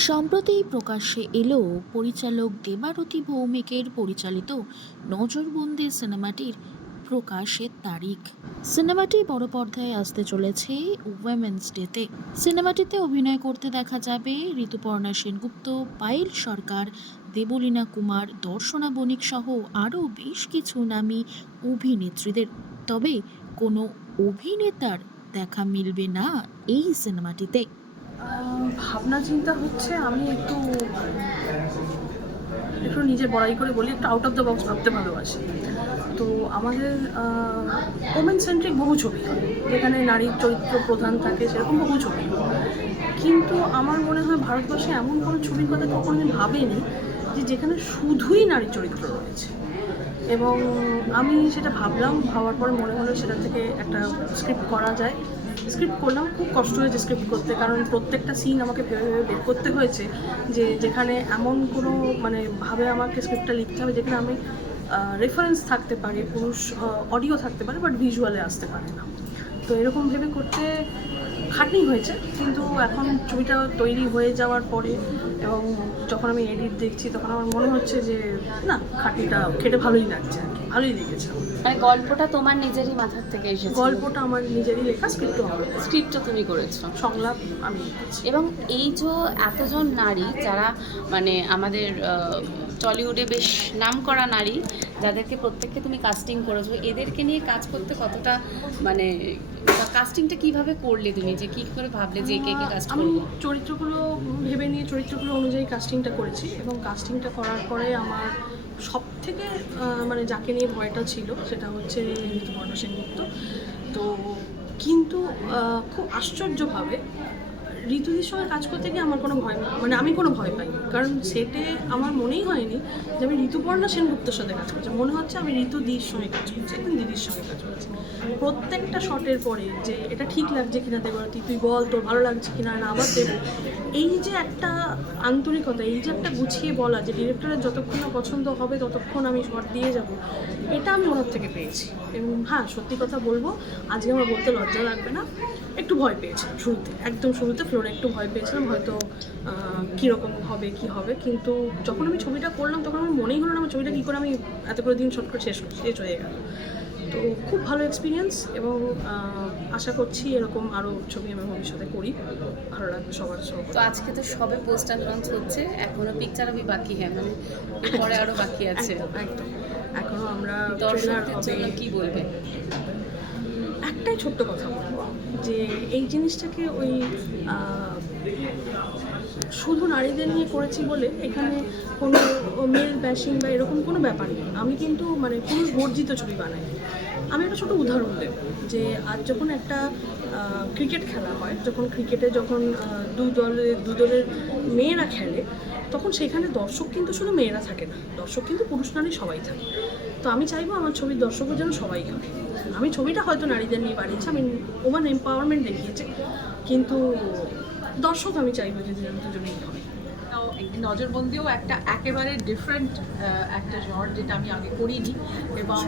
সম্প্রতি প্রকাশ্যে এলো পরিচালক দেবারতী ভৌমিকের পরিচালিত নজরবন্দি সিনেমাটির প্রকাশের তারিখ। সিনেমাটি বড় পর্দায় আসতে চলেছে উইমেন্স ডেতে। সিনেমাটিতে অভিনয় করতে দেখা যাবে ঋতুপর্ণা সেনগুপ্ত, পায়েল সরকার, দেবলীনা কুমার, দর্শনা বণিক সহ আরও বেশ কিছু নামী অভিনেত্রীদের। তবে কোনো অভিনেতার দেখা মিলবে না এই সিনেমাটিতে। ভাবনা চিন্তা হচ্ছে আমি একটু একটু নিজের বড়াই করে বলি, একটু আউট অফ দ্য বক্স ভাবতে ভালোবাসি। তো আমাদের ওমেন সেন্ট্রিক বহু ছবি হয়, যেখানে নারীর চরিত্র প্রধান থাকে, সেরকম বহু ছবি হয়। কিন্তু আমার মনে হয় ভারতবর্ষে এমন কোনো ছবির কথা কখনো আমি ভাবিনি যে যেখানে শুধুই নারীর চরিত্র রয়েছে। এবং আমি সেটা ভাবার পরে মনে হলো সেটা থেকে একটা স্ক্রিপ্ট করা যায়। স্ক্রিপ্ট করলাম, খুব কষ্ট হয়েছে স্ক্রিপ্ট করতে, কারণ প্রত্যেকটা সিন আমাকে ভেবে ভেবে বের করতে হয়েছে যে যেখানে এমন কোনো ভাবে আমাকে স্ক্রিপ্টটা লিখতে হবে যেখানে আমি রেফারেন্স থাকতে পারে, পুরুষ অডিও থাকতে পারে, বাট ভিজুয়ালে আসতে পারে না। তো এরকম ভেবে করতে খাটনি হয়েছে, কিন্তু এখন ছবিটা তৈরি হয়ে যাওয়ার পরে এবং যখন আমি এডিট দেখছি তখন আমার মনে হচ্ছে যে না, খাটনিটা খেটে ভালোই লাগছে, আর কি ভালোই লেগেছে। মানে গল্পটা তোমার নিজেরই মাথার থেকে এসেছে? গল্পটা আমার নিজেরই লেখা, স্ক্রিপ্টও তুমি করেছো, সংলাপ আমি লিখেছি। এবং এই যে এতজন নারী যারা মানে আমাদের টলিউডে বেশ নামকরা নারী, যাদেরকে প্রত্যেককে তুমি কাস্টিং করেছো, এদেরকে নিয়ে কাজ করতে কতটা মানে কাস্টিংটা কিভাবে করলে তুমি, যে কি করে ভাবলে যে কে কে কাস্ট আমি করবো? চরিত্রগুলো ভেবে নিয়ে চরিত্রগুলো অনুযায়ী কাস্টিংটা করেছি, এবং কাস্টিংটা করার পরে আমার সব থেকে যাকে নিয়ে ভয়টা ছিল সেটা হচ্ছে ঋতুপর্ণা সেনগুপ্ত। তো কিন্তু খুব আশ্চর্যভাবে ঋতুদির সঙ্গে কাজ করতে গিয়ে আমার কোনো ভয়, আমি কোনো ভয় পাইনি, কারণ সেটে আমার মনেই হয়নি যে আমি ঋতুপর্ণা সেনগুপ্তর সাথে কাজ করছি। মনে হচ্ছে আমি ঋতুদির সঙ্গে কাজ করছি, একদিন দিদির সঙ্গে কাজ করছি। প্রত্যেকটা শটের পরে যে এটা ঠিক লাগছে কিনা দেবারতী, তুই বল তোর ভালো লাগছে কিনা, না আবার দেবো, এই যে একটা আন্তরিকতা, এই যে একটা গুছিয়ে বলা যে ডিরেক্টরের যতক্ষণ না পছন্দ হবে ততক্ষণ আমি শট দিয়ে যাব, এটা আমি ওনার থেকে পেয়েছি। এবং হ্যাঁ, সত্যি কথা বলবো, আজকে আমার বলতে লজ্জা লাগবে না, একটু ভয় পেয়েছিলাম শুরুতে, একদম শুরুতে ফ্লোরে একটু ভয় পেয়েছিলাম, হয়তো কীরকম হবে কি হবে। কিন্তু যখন আমি ছবিটা করলাম তখন আমার মনেই হলো না আমার ছবিটা কী করে আমি এতগুলো দিন শট করে শেষ হয়ে গেল। তো খুব ভালো এক্সপিরিয়েন্স, এবং আশা করছি এরকম আরও ছবি আমি ভবিষ্যতে করি, ভালো লাগবে সবার সঙ্গে। তো আজকে তো সবে পোস্টার লঞ্চ হচ্ছে, এখনো পিকচার আমি বাকি, হ্যাঁ মানে এরপরে আরও বাকি আছে। একদম এখনও আমরা দর্শকদের জন্য কি বলবে? একটাই ছোট্ট কথা বলবো, যে এই জিনিসটাকে শুধু নারীদের নিয়ে করেছি বলে এখানে কোনো মেল ব্যাশিং বা এরকম কোনো ব্যাপার নেই। আমি কিন্তু পুরুষ বর্জিত ছবি বানাই। আমি একটা ছোটো উদাহরণ দেব, যে আজ যখন একটা ক্রিকেট খেলা হয়, যখন ক্রিকেটে দু দলের মেয়েরা খেলে, তখন সেখানে দর্শক কিন্তু শুধু মেয়েরা থাকে না, দর্শক কিন্তু পুরুষ নারী সবাই থাকে। তো আমি চাইবো আমার ছবির দর্শকও যেন সবাই হয়। আমি ছবিটা হয়তো নারীদের নিয়ে বানিয়েছি, আমি ওমান এম্পাওয়ারমেন্ট দেখিয়েছি, কিন্তু দর্শক আমি চাইবো যে দুজনেই হয়। নজরবন্দিও একটা একেবারে ডিফারেন্ট একটা জনর, যেটা আমি আগে করিনি, এবং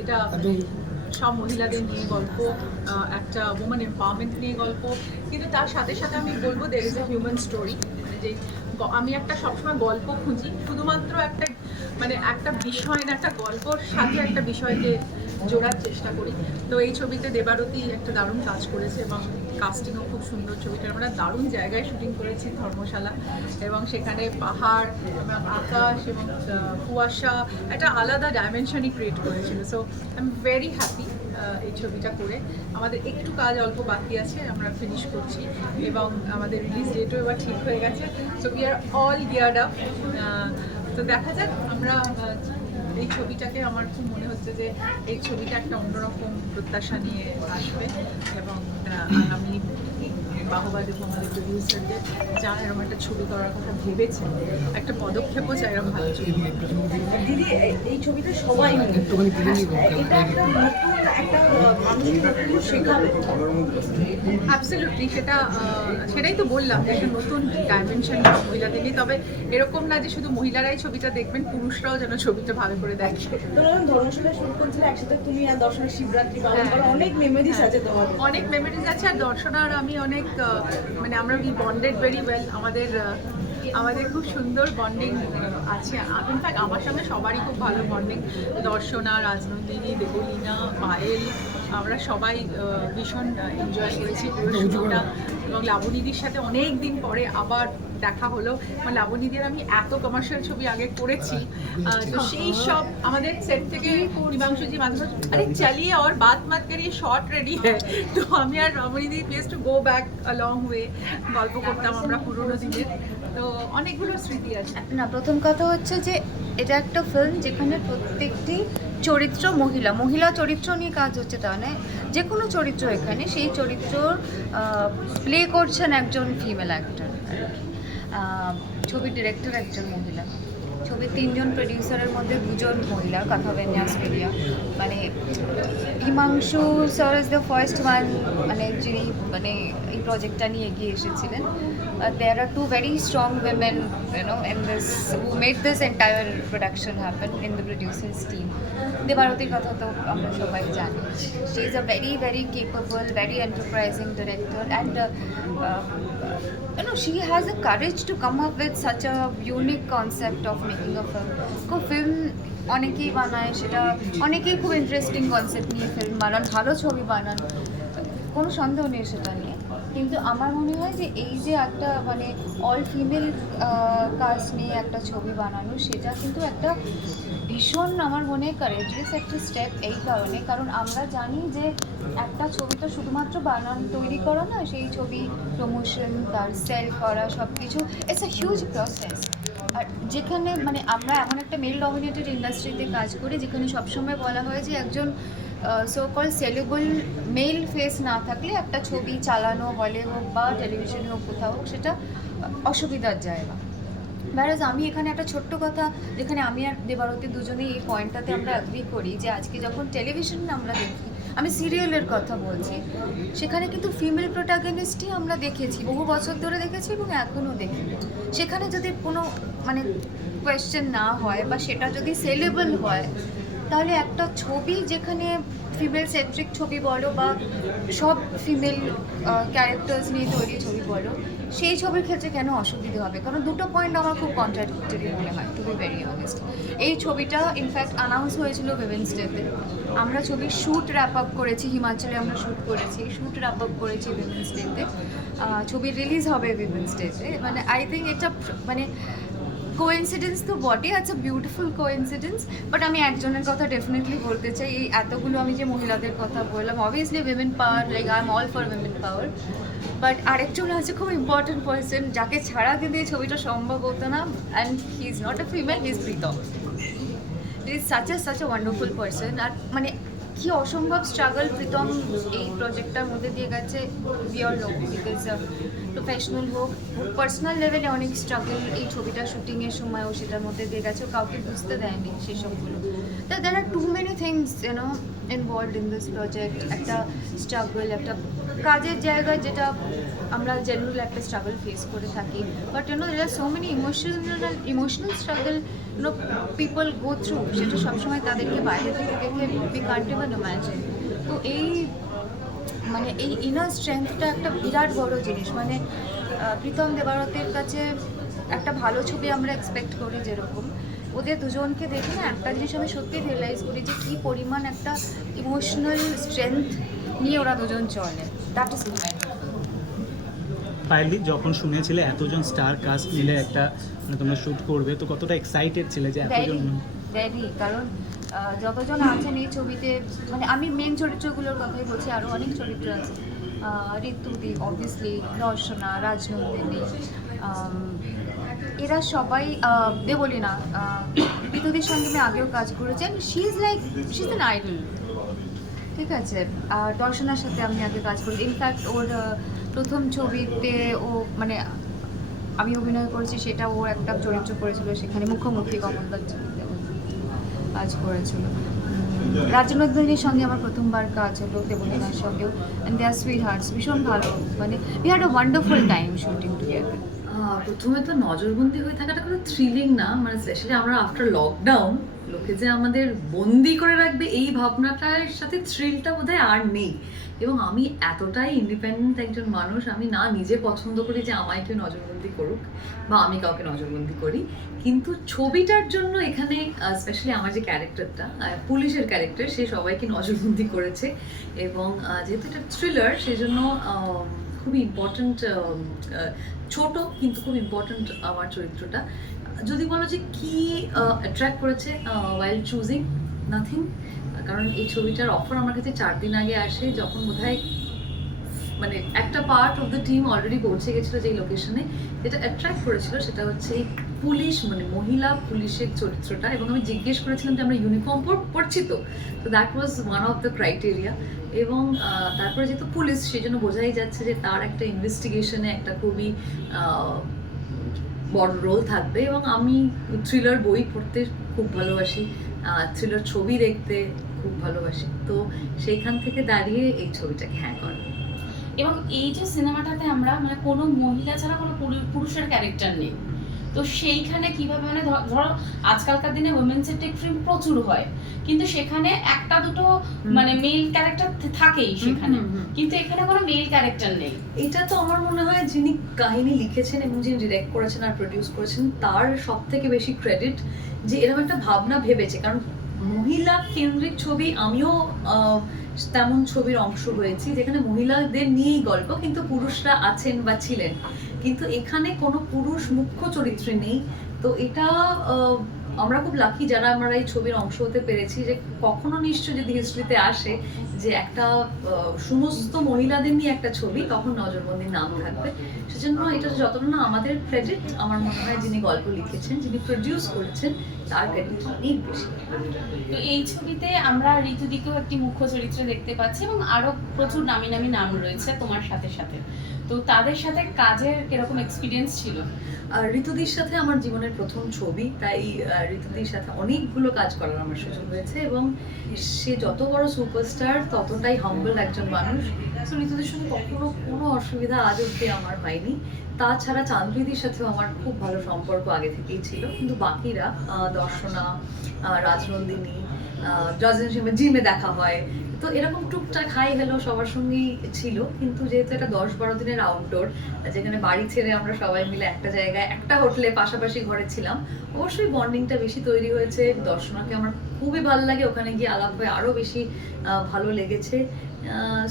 এটা সব মহিলাদের নিয়ে গল্প, একটা ওমেন এম্পাওয়ারমেন্ট নিয়ে গল্প, কিন্তু তার সাথে সাথে আমি বলবো there is a human story. যে আমি একটা সবসময় গল্প খুঁজি, শুধুমাত্র একটা বিষয় না, একটা গল্পর সাথে একটা বিষয়কে জোড়ার চেষ্টা করি। তো এই ছবিতে দেবারতী একটা দারুণ কাজ করেছে, এবং কাস্টিংও খুব সুন্দর। ছবিটার আমরা দারুণ জায়গায় শুটিং করেছি, ধর্মশালা, এবং সেখানে পাহাড় এবং আকাশ এবং কুয়াশা একটা আলাদা ডাইমেনশনই ক্রিয়েট করেছিল। So I am very happy এই ছবিটা করে। আমাদের একটু কাজ অল্প বাকি আছে, আমরা ফিনিশ করছি, এবং আমাদের রিলিজ ডেটও এবার ঠিক হয়ে গেছে। So we are all geared up. তো দেখা যাক, আমরা এই ছবিটাকে, আমার খুব মনে হচ্ছে যে এই ছবিটা একটা অন্যরকম প্রত্যাশা নিয়ে আসবে, এবং আমি বাহবা দেবো আমাদের প্রডিউসারদের, যারা এরকম একটা ছবি করার কথা ভেবেছেন, একটা পদক্ষেপও চাই এরকম ভালো ছবি। দিদি, এই ছবিটা সবাই এটা একটা নতুন এটা মানুষকে কতটুকু শেখাবে? অ্যাবসলিউটলি, সেটাই তো বললাম যে একটা নতুন ডাইমেনশন মহিলাদের নিয়ে। তবে এরকম না যে শুধু মহিলারাই ছবিটা দেখবেন, পুরুষরাও যেন ছবিটা ভালো করে দেখে। তোমরা ধর্মশালা শুরু করেছিলে একসাথে, তুমি আর দর্শনের শিবরাত্রি পালন করো, অনেক মেমোরিজ আছে তোমাদের। অনেক মেমোরিজ আছে, আর দর্শনা আর আমি অনেক মানে আমরা উই বন্ডেড ভেরি ওয়েল। আমাদের খুব সুন্দর বন্ডিং আছে। ইনফ্যাক্ট আমার সঙ্গে সবারই খুব ভালো বন্ডিং। দর্শনা, রাজনন্দিনী, দেবলীনা, পায়েল, আমরা সবাই ভীষণ এনজয় করেছি পুরো শুটিংটা। এবং লাবণীদির সাথে অনেক দিন পরে আবার দেখা হলো। মানে লাবণীদির আমি এত কমার্শিয়াল ছবি আগে করেছি, তো সেই সব আমাদের সেট থেকে হিমাংশুজি মাঝে আরে চালিয়ে আর বাত মাত করিয়ে শর্ট রেডি হ্যাঁ। তো আমি আর লাবণীদি place to go back a long way, গল্প করতাম আমরা পুরোনো দিনের। তো অনেকগুলো স্মৃতি আছে। না, প্রথম কথা হচ্ছে যে এটা একটা ফিল্ম যেখানে প্রত্যেকটি চরিত্র মহিলা চরিত্র নিয়ে কাজ হচ্ছে, তা নয়, যে কোনো চরিত্র এখানে সেই চরিত্র প্লে করছেন একজন ফিমেল অ্যাক্টর। ছবির ডিরেক্টর একজন মহিলা, ছবির 3 জন প্রডিউসারের মধ্যে 2 জন মহিলা, কথা বেন্যাসপিরিয়া। মানে Himanshu sir is the first one, মানে যিনি মানে এই প্রজেক্টটা নিয়ে এগিয়ে এসেছিলেন। There are 2 very strong women, you know, in this, who made this entire production happen in the producers team. দেবারতীর কথা তো আমরা সবাই জানি। She is a very, very capable, very enterprising director, and you know, she has the courage to come up with such a unique concept of making a film. film অনেকেই বানায়, সেটা অনেকেই খুব ইন্টারেস্টিং কনসেপ্ট নিয়ে film বানান, ভালো ছবি বানান, কোনো সন্দেহ নেই সেটা নিয়ে। কিন্তু আমার মনে হয় যে এই যে একটা মানে অল ফিমেল কাস্ট নিয়ে একটা ছবি বানানো, সেটা কিন্তু একটা ভীষণ আমার মনে হয় কারেজিয়াস একটা স্টেপ। এই কারণে, কারণ আমরা জানি যে একটা ছবি তো শুধুমাত্র তৈরি করা না, সেই ছবি প্রমোশন, তার সেল করা, সব কিছু ইটস আ হিউজ প্রসেস। আর যেখানে মানে আমরা এমন একটা মেল ডমিনেটেড ইন্ডাস্ট্রিতে কাজ করি যেখানে সবসময় বলা হয় যে একজন so called sellable male face না থাকলে একটা ছবি চালানো, হলে হোক বা টেলিভিশনে হোক, কোথাও হোক, সেটা অসুবিধার জায়গা। ব্যারাজ আমি এখানে একটা ছোট্ট কথা, যেখানে আমি আর দেবারতী দুজনেই এই পয়েন্টটাতে আমরা অ্যাগ্রি করি, যে আজকে যখন টেলিভিশন আমরা দেখি, আমি সিরিয়ালের কথা বলছি, সেখানে কিন্তু ফিমেল প্রোটাগনিস্টই আমরা দেখেছি, বহু বছর ধরে দেখেছি এবং এখনও দেখি। সেখানে যদি কোনো মানে কোয়েশ্চেন না হয় বা সেটা যদি সেলেবল হয়, তাহলে একটা ছবি যেখানে ফিমেল সেন্ট্রিক ছবি বলো বা সব ফিমেল ক্যারেক্টার্স নিয়ে তৈরি ছবি বলো, সেই ছবির ক্ষেত্রে কেন অসুবিধে হবে? কারণ দুটো পয়েন্ট আমার খুব কন্ট্রাডিক্টরি মনে হয়, টু বি ভেরি অনেস্ট। এই ছবিটা ইনফ্যাক্ট অ্যানাউন্স হয়েছিল উইমেন্স ডেতে, আমরা ছবির শ্যুট র্যাপ আপ করেছি, হিমাচলে আমরা শ্যুট করেছি, শ্যুট র্যাপ আপ করেছি উইমেন্স ডেতে, ছবি রিলিজ হবে উইমেন্স ডেতে। মানে আই থিঙ্ক এটা মানে কোইন্সিডেন্স তো বটে, আচ্ছা বিউটিফুল কোইন্সিডেন্স। বাট আমি একজনের কথা ডেফিনেটলি বলতে চাই, এই এতগুলো আমি যে মহিলাদের কথা বললাম, obviously women power, like I am all for women power, but আরেকজন আছে খুব ইম্পর্টেন্ট পার্সন, যাকে ছাড়া কিন্তু এই ছবিটা সম্ভব হতো না, and he is not a female, he is Pritam. He is such a wonderful person. আর মানে কি অসম্ভব স্ট্রাগল প্রীতম এই প্রজেক্টটার মধ্যে দিয়ে গেছে, we all know, because professional হোক, পার্সোনাল লেভেলে অনেক স্ট্রাগল এই ছবিটা শুটিংয়ের সময়ও সেটার মধ্যে দিয়ে গেছে, কাউকে বুঝতে দেয়নি সেসবগুলো। তো there are too many things you know involved in this project. একটা স্ট্রাগল, একটা কাজের জায়গায় যেটা আমরা জেনারেল একটা স্ট্রাগল ফেস করে থাকি, but you know there are so many emotional struggle you know people go through, সেটা সবসময় তাদেরকে বাইরে থেকে দেখে উই কান্ট ইভেন ইমাজিন। তো এই মানে এই ইনার স্ট্রেংথটা একটা বিরাট বড় জিনিস। মানে প্রীতম দেবারতের কাছে একটা ভালো ছবি আমরা এক্সপেক্ট করি, যেরকম ওদের দুজনকে দেখে না একটা জিনিস আমি সত্যি রিয়েলাইজ করি যে কী পরিমাণ একটা ইমোশনাল স্ট্রেংথ নিয়ে ওরা দুজন চলে। That is my. পায়েলদি, যখন শুনেছিলে এতজন স্টার কাস্ট মিলে একটা মানে তোমরা শ্যুট করবে, তো কতটা এক্সাইটেড ছিলে যে এতজন? ভেরি, কারণ যতজন আছেন এই ছবিতে, মানে আমি মেন চরিত্রগুলোর কথাই বলছি, আরও অনেক চরিত্র আছে, ঋতুদি অবভিয়াসলি, দর্শনা, রাজনন্দিনী, এরা সবাই, দেবলীনা, ঋতুদির সঙ্গে আমি আগেও কাজ করেছি, শি ইজ অ্যান আইডল, ঠিক আছে। আর দর্শনার সাথে আমি আগে কাজ করেছি, ইনফ্যাক্ট ওর প্রথম ছবিতে ও মানে আমি অভিনয় করেছি, সেটা ও একটা চরিত্র করেছিল, সেখানে মুখোমুখি কমলদার ছবিতে কাজ করেছিল। রাজনন্দিনীর সঙ্গে আমার প্রথমবার কাজ হলো, দেবলীনার সঙ্গেও, and they are sweethearts, ভীষণ ভালো, মানে we had a wonderful time shooting together. প্রথমে তো নজরবন্দি হয়ে থাকাটা কোনো থ্রিলিং না, মানে স্পেশালি আমরা আফটার লকডাউন লোকে যে আমাদের বন্দি করে রাখবে এই ভাবনাটার সাথে থ্রিলটা বোধহয় আর নেই। এবং আমি এতটাই ইন্ডিপেন্ডেন্ট একজন মানুষ, আমি না নিজে পছন্দ করি যে আমায় কেউ নজরবন্দি করুক বা আমি কাউকে নজরবন্দি করি, কিন্তু ছবিটার জন্য এখানে স্পেশালি আমার যে ক্যারেক্টারটা পুলিশের ক্যারেক্টার, সে সবাইকে নজরবন্দি করেছে। এবং যেহেতু এটা থ্রিলার সেই জন্য খুবই ইম্পর্ট্যান্ট, ছোট কিন্তু খুব ইম্পর্ট্যান্ট আমার চরিত্রটা। যদি বলো যে কী অ্যাট্রাক্ট করেছে ওয়াইল চুজিং, নাথিং, কারণ এই ছবিটার অফার আমার কাছে 4 দিন আগে আসে, যখন বোধহয় মানে একটা part of the team already পৌঁছে গেছিলো যেই লোকেশনে। যেটা অ্যাট্রাক্ট করেছিল সেটা হচ্ছে এই পুলিশ, মানে মহিলা পুলিশের চরিত্রটা। এবং আমি জিজ্ঞেস করেছিলাম যে আমরা ইউনিফর্ম পরছি তো that was one of the criteria. এবং তারপরে যেহেতু পুলিশ, সেই জন্য বোঝাই যাচ্ছে যে তার একটা ইনভেস্টিগেশনে একটা খুবই বড় রোল থাকবে। এবং আমি থ্রিলার বই পড়তে খুব ভালোবাসি, থ্রিলার ছবি দেখতে খুব ভালোবাসি, তো সেইখান থেকে দাঁড়িয়ে এই ছবিটাকে হ্যাঁ করে। এবং এই যে সিনেমাটাতে আমরা মানে কোনো মহিলা ছাড়া কোনো পুরুষের ক্যারেক্টার নেই, তো সেইখানে কিভাবে মানে ধরো আজকালকার দিনে উইমেন্সের টেক ফিল্ম প্রচুর হয়, কিন্তু সেখানে একটা দুটো মানে মেল ক্যারেক্টার থাকেই সেখানে, কিন্তু এখানে কোনো মেল ক্যারেক্টার নেই। এটা তো আমার মনে হয় যিনি কাহিনী লিখেছেন এবং যিনি ডিরেক্ট করেছেন আর প্রডিউস করেছেন তার সব থেকে বেশি ক্রেডিট, যে এরকম একটা ভাবনা ভেবেছে। কারণ মহিলা কেন্দ্রিক ছবি, আমিও তেমন ছবির অংশ হয়েছি যেখানে মহিলাদের নিয়েই গল্প, কিন্তু পুরুষরা আছেন বা ছিলেন, কিন্তু এখানে কোনো পুরুষ মুখ্য চরিত্রে নেই। তো এটা আমরা খুব লাকি যারা আমরা এই ছবির অংশ হতে পেরেছি, যে কখনো নিশ্চয় যদি হিস্ট্রিতে আসে যে একটা সমস্ত মহিলাদের নিয়ে একটা ছবি, তখন নজরবন্দির নাম থাকবে। সেজন্য এটা যতটা না আমাদের ক্রেডিট, আমার মনে হয় যিনি গল্প লিখেছেন, যিনি প্রডিউস করেছেন, তার ক্রেডিট অনেক বেশি। তো এই ছবিতে আমরা ঋতুদিকেও একটি মুখ্য চরিত্রে দেখতে পাচ্ছি এবং আরো প্রচুর নামি নামি নাম রয়েছে তোমার সাথে সাথে, তো তাদের সাথে কাজের কিরকম এক্সপিরিয়েন্স ছিল? আর ঋতুদির সাথে আমার জীবনের প্রথম ছবি, তাই ঋতুদির সাথে অনেকগুলো কাজ করার আমার সুযোগ হয়েছে। এবং সে যত বড় সুপারস্টার ততটাই হাম্বল একজন মানুষ। তো ঋতুদির সঙ্গে কখনো কোনো অসুবিধা আজ অব্দি আমার হয়নি। তাছাড়া চান্দ্রিদির সাথেও আমার খুব ভালো সম্পর্ক আগে থেকেই ছিল, কিন্তু বাকিরা দর্শনা, রাজনন্দিনী, জিমে দেখা হয়, তো এরকম টুকটাক হাই হ্যালো সবার সঙ্গেই ছিল। কিন্তু যেহেতু এটা 10-12 দিনের আউটডোর, যেখানে বাড়ি ছেড়ে আমরা সবাই মিলে একটা জায়গায় একটা হোটেলে পাশাপাশি ঘরে ছিলাম, অবশ্যই বন্ডিংটা বেশি তৈরি হয়েছে। দর্শনাকে আমার খুবই ভালো লাগে, ওখানে গিয়ে আলাপ হয়ে আরও বেশি ভালো লেগেছে।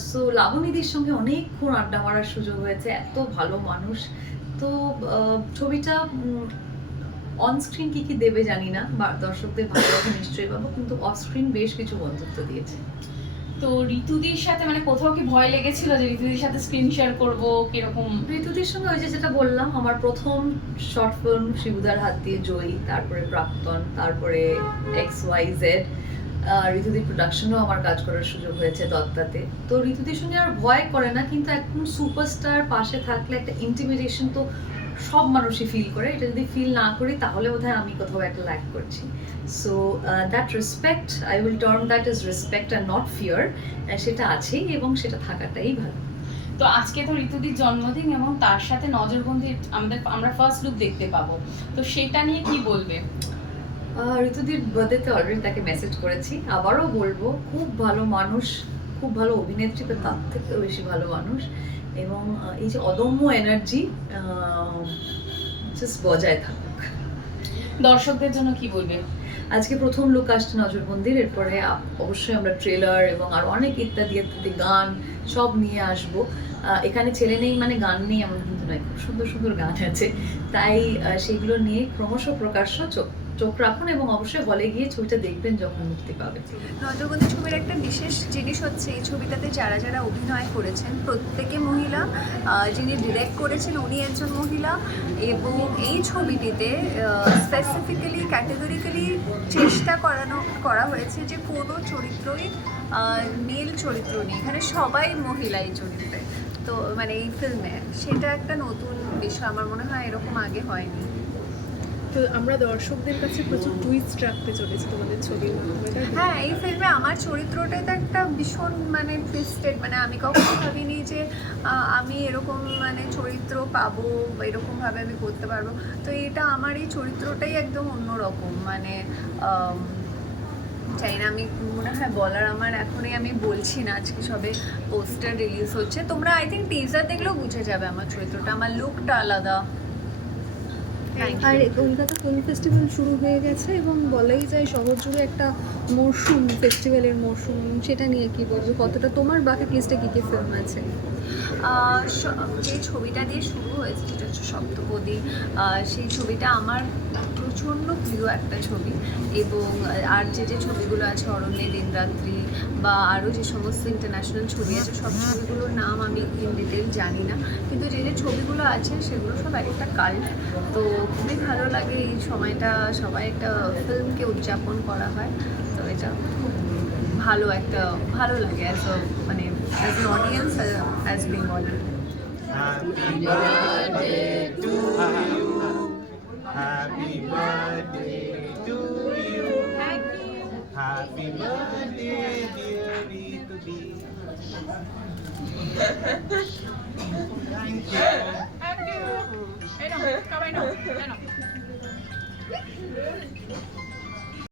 সো লাবণীদির সঙ্গে অনেকক্ষণ আড্ডা মারার সুযোগ হয়েছে, এত ভালো মানুষ। তো ছবিটা অন স্ক্রিন কি কি দেবে জানি না, বা দর্শকদের ভালোবাসা নিশ্চয়ই পাবো, কিন্তু অফ স্ক্রিন বেশ কিছু বন্ধুত্ব দিয়েছে। তো ঋতুদির সাথে মানে কোথাও কি ভয় লেগেছিল যে ঋতুদির সাথে স্ক্রিন শেয়ার করবো কিরকম? ঋতুদির সঙ্গে ওই যে যেটা বললাম, আমার প্রথম শর্ট ফিল্ম শিবুদার হাত দিয়ে জয়ী, তারপরে প্রাক্তন, তারপরে XYZ, ঋতুদির প্রোডাকশনেও আমার কাজ করার সুযোগ হয়েছে দত্তাতে। তো ঋতুদির সঙ্গে আর ভয় করে না, কিন্তু একদম সুপারস্টার পাশে থাকলে একটা ইন্টিমিডেশন তো সব মানুষই ফিল করে। এটা যদি ফিল না করি তাহলে বোধহয় আমি কোথাও একটা ল্যাক করছি। So that respect, I will term that is respect and not fear, সেটা আছেই এবং সেটা থাকাটাই ভালো। তো আজকে তো ঋতুদির জন্মদিন এবং তার সাথে নজরবন্দির আমরা ফার্স্ট লুক দেখতে পাবো, তো সেটা নিয়ে কি বলবে? ঋতুদির বার্থডেতে অলরেডি তাকে মেসেজ করেছি, আবারও বলবো খুব ভালো মানুষ, খুব ভালো অভিনেত্রী, বা তার থেকেও বেশি ভালো মানুষ। এবং এই যে অদম্য এনার্জি জাস্ট বজায় থাকুক। দর্শকদের জন্য কি বলবে? আজকে প্রথম লুক আসছে নজরবন্দির, এরপরে অবশ্যই আমরা ট্রেলার এবং আরও অনেক ইত্যাদি ইত্যাদি গান সব নিয়ে আসবো। এখানে ছেলে নেই মানে গান নেই এমন কিন্তু নয়, খুব সুন্দর সুন্দর গান আছে, তাই সেগুলো নিয়ে ক্রমশ প্রকাশ্য চোখ রাখুন এবং অবশ্যই হলে গিয়ে ছবিটা দেখবেন যখন মুক্তি পাবে। নজরবন্দি ছবির একটা বিশেষ জিনিস হচ্ছে এই ছবিটাতে যারা যারা অভিনয় করেছেন প্রত্যেকে মহিলা, যিনি ডিরেক্ট করেছেন উনি একজন মহিলা, এবং এই ছবিটিতে স্পেসিফিক্যালি ক্যাটেগরিক্যালি চেষ্টা করা হয়েছে যে কোনো চরিত্রই মেল চরিত্র নেই, এখানে সবাই মহিলা এই চরিত্রে। তো মানে এই ফিল্মে সেটা একটা নতুন বিষয়, আমার মনে হয় এরকম আগে হয়নি। তো আমরা দর্শকদের কাছে প্রচুর টুইস্ট রাখতে চলেছি তোমাদের ছবির মাধ্যমে, তাই তো? হ্যাঁ, এই ফিল্মে আমার চরিত্রটাই তো একটা ভীষণ মানে টুইস্টেড, মানে আমি কখনো ভাবিনি যে আমি এরকম মানে চরিত্র পাবো বা এরকমভাবে আমি করতে পারবো। তো এটা আমার এই চরিত্রটাই একদম অন্যরকম, মানে চাই না আমি মনে হয় বলার আমার এখনই আমি বলছি না, আজকে সবে পোস্টার রিলিজ হচ্ছে, তোমরা আই থিঙ্ক টিজার দেখলেও বুঝে যাবে আমার চরিত্রটা, আমার লুকটা আলাদা। আর কলকাতা ফিল্ম ফেস্টিভ্যাল শুরু হয়ে গেছে এবং বলাই যায় শহর জুড়ে একটা মরশুম, ফেস্টিভ্যালের মরশুম, সেটা নিয়ে কি বলবো, কতটা তোমার বাকি লিস্টে কী কী ফিল্ম আছে? যে ছবিটা দিয়ে শুরু হয়েছে যেটা হচ্ছে সপ্তপদী, সেই ছবিটা আমার প্রচণ্ড প্রিয় একটা ছবি, এবং আর যে যে ছবিগুলো আছে অরণ্যে দিনরাত্রি বা আরও যে সমস্ত ইন্টারন্যাশনাল ছবি আছে, সব ছবিগুলোর নাম আমি ইন ডিটেল জানি না, কিন্তু যে যে ছবিগুলো আছে সেগুলো সব একটা কাল্ট। তো খুবই ভালো লাগে এই সময়টা, সবাই একটা ফিল্মকে উদযাপন করা হয়, তো এটা খুব ভালো একটা ভালো লাগে অ্যাজ মানে as an audience, as Bengali. Happy birthday to you. Happy birthday to you. Happy birthday, dear Ritubi. Thank you. Thank you. Hey, no, come on, no.